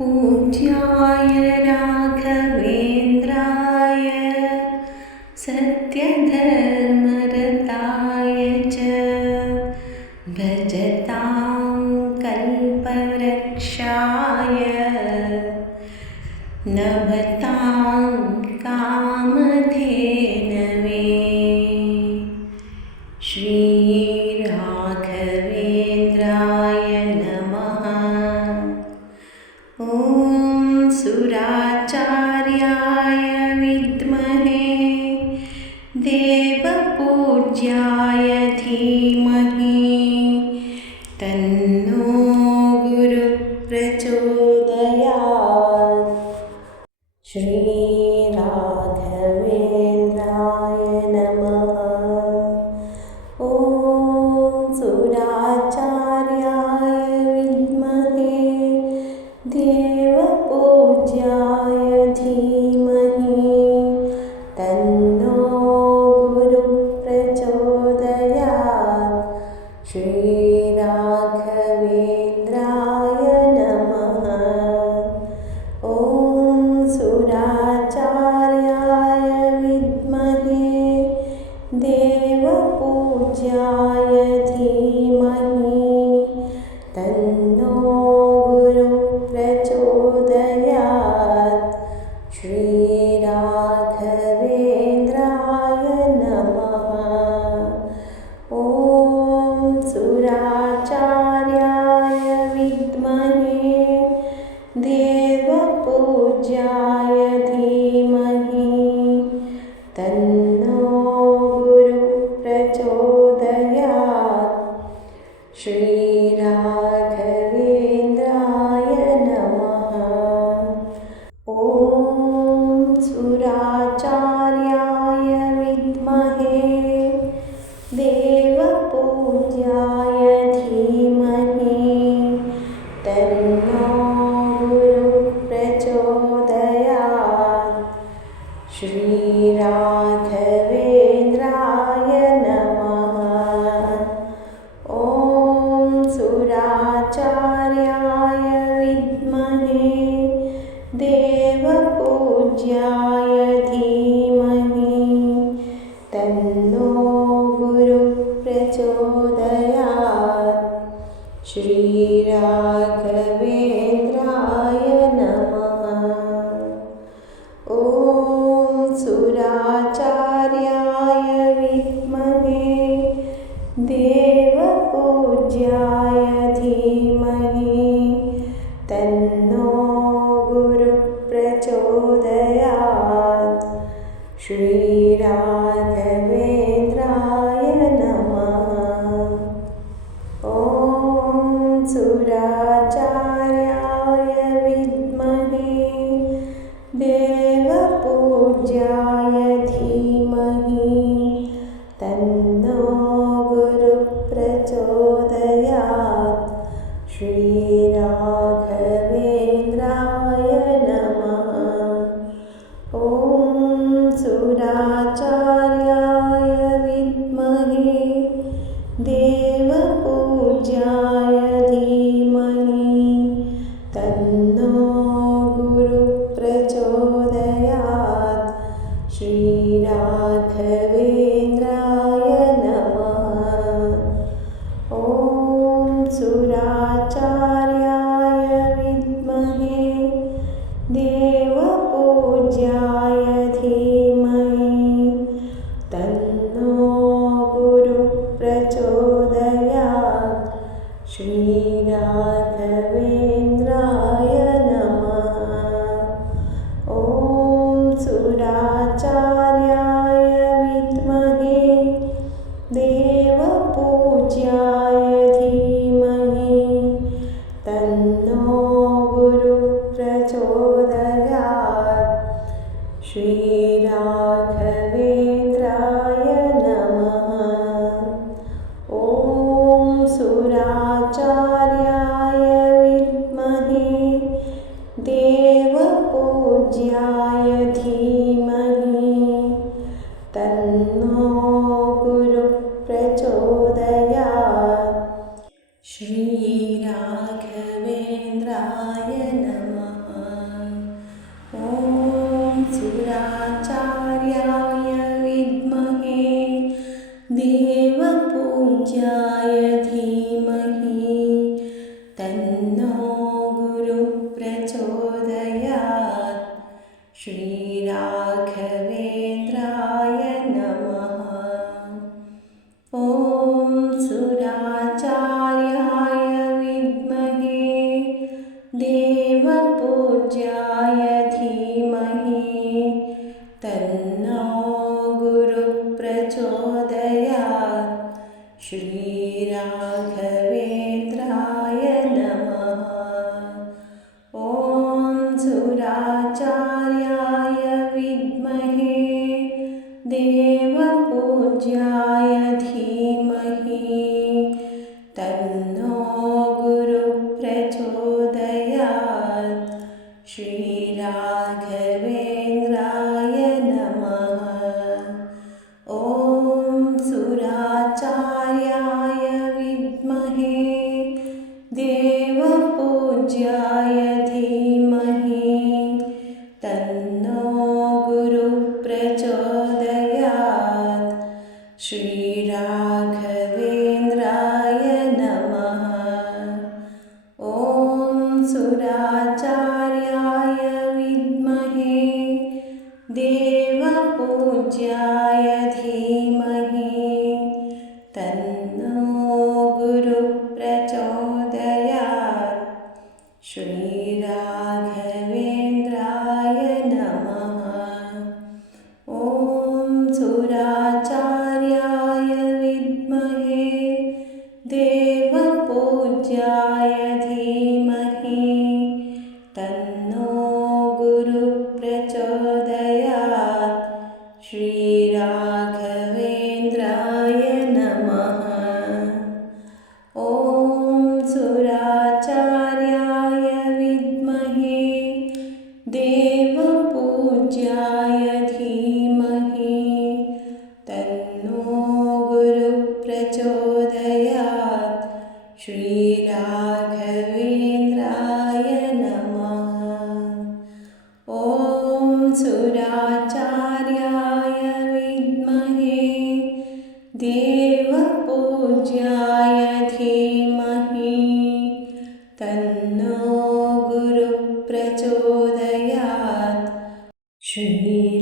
पूज्याय राघवेन्द्राय सत्यधर्मरताय च भजतां कल्पवृक्षाय नमतां कामधेनवे श्रीराघवेन्द्राय नमः। ॐ सुराचार्याय विद्महे देवपूज्याय धीमहि तन्नो गुरुः प्रचोदयात्। श्रीराघवेन्द्राय नमः। ॐ सुराचार्याय विद्महे देवपूज्याय धीमहि तन्नो गुरुः प्रचोदयात्। श्रीराघवेन्द्राय नमः। ॐ सुराचार्याय विद्महे देवपूज्याय धीमहि तन्नो गुरुः प्रचोदयात्। श्रीराघवेन्द्राय नमः। ॐ सुराचार्याय विद्महे देवपूज्याय धीमहि तन्नो गुरुः प्रचोदयात्। श्रीराघवेन्द्राय नमः। ॐ सुराचार्याय विद्महे देवपूज्याय धीमहि तन्नो गुरुः प्रचोदयात्। श्रीराघवेन्द्राय नमः। ॐ सुराचार्याय विद्महे देवपूज्याय धीमहि तन्नो गुरुः प्रचोदयात्। श्रीराघवेन्द्राय नमः। ॐ सुराचार्याय विद्महे देवपूज्याय धीमहि तन्नो गुरुः प्रचोदयात्। श्रीराघवेन्द्राय नमः। ॐ सुराचार्याय विद्महे देवपूज्याय धीमहि तन्नो गुरुः प्रचोदयात्। श्रीराघवेन्द्राय नमः। ॐ सुराचार्याय विद्महे देवपूज्याय धीमहि तन्नो गुरुः प्रचोदयात्। श्रीराघवेन्द्राय नमः। ॐ सुराचार्याय विद्महे देवपूज्याय धीमहि तन्नो गुरुः प्रचोदयात्। श्रीराघवेन्द्राय नमः। ॐ सुराचार्याय विद्महे देवपूज्याय धीमहि तन्नो गुरुः प्रचोदयात्। श्रीराघवेन्द्राय नमः। ॐ सुराचार्याय विद्महे देवपूज्याय धीमहि तन्नो गुरुः प्रचोदयात्। श्रीराघवेन्द्राय नमः। देवपूज्याय धीमहि तन्नो गुरुः प्रचोदयात् श्रीराघवेन्द्राय नमः। ॐ सुराचार्याय विद्महे देवपूज्याय धीमहि तन्नो गुरुः प्रचोदयात् श्रीराघवेन्द्राय नमः। ॐ सुराचार्याय विद्महे देवपूज्याय धीमहि तन्नो गुरुः प्रचोदयात् श्रीराघवेन्द्राय नमः। ॐ सुराचार्याय विद्महे देवपूज्याय धीमहि तन्नो गुरुः प्रचोदयात् श्रीराघवेन्द्राय नमः। ॐ सुराचार्याय विद्महे देवपूज्याय धीमहि तन्नो गुरुः प्रचोदयात् श्रीराघवेन्द्राय नमः। ॐ सुराचार्याय विद्महे देवपूज्याय धीमहि तन्नो गुरुः प्रचोदयात् श्रीराघवेन्द्राय नमः। ॐ सुराचार्याय विद्महे देवपूज्याय धीमहि तन्नो गुरुः प्रचोदयात् श्रीराघवेन्द्राय